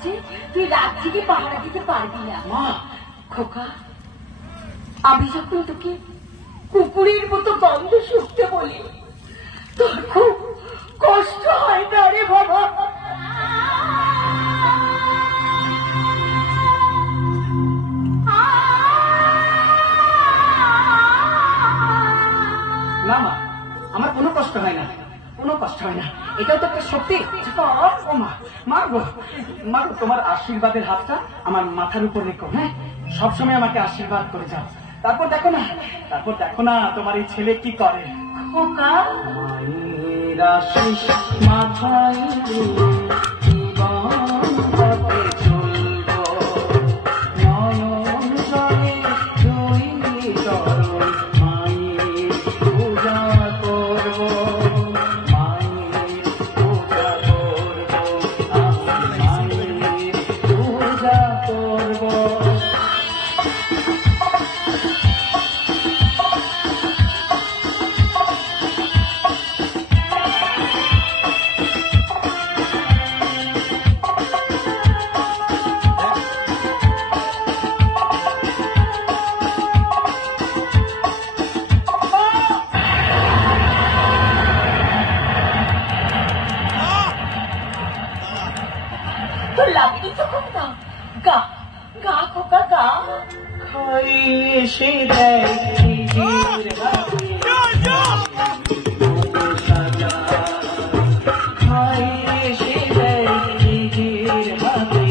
লাগছে তুই রাত থেকে পাহারা দিতে পারবি না। মা খোকা, আমি যখন তোকে কুকুরের মতো গন্ধ শুকতে বলি তোর খুব কষ্ট হয় না রে বাবা? না মা, আমার কোনো কষ্ট হয় না, কোনো কষ্ট হয় না। এটাও তো একটা সত্যি। ও মা, মা গো, মা গো, তোমার আশীর্বাদের হাতটা আমার মাথার উপর রেখো। হ্যাঁ, সবসময় আমাকে আশীর্বাদ করে যাও। তারপর দেখো না তোমার এই ছেলে কি করে। খোকা, মায়ের আশীষ মাথায় জীবন পথে চলবো, নয়ন জলে দুই চরণ মায়ের পূজা করবো, মায়ের পূজা করবো, আমি মায়ের পূজা করবো। তোর লাগেনি তো খোকা? গা গা খোকা, গা। খালি এসে দেয় নিজের হাতে সাজা, খালি এসে দেয় নিজের হাতে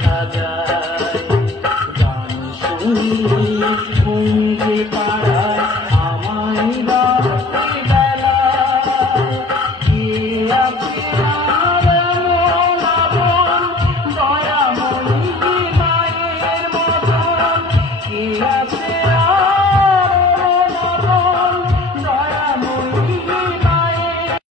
সাজায়, গান শুনি ঘুমতে পাড়ায় আমায় রাতে বেলা, কে আছে আর এমন আপন দয়াময়ী মায়ের মতন, কে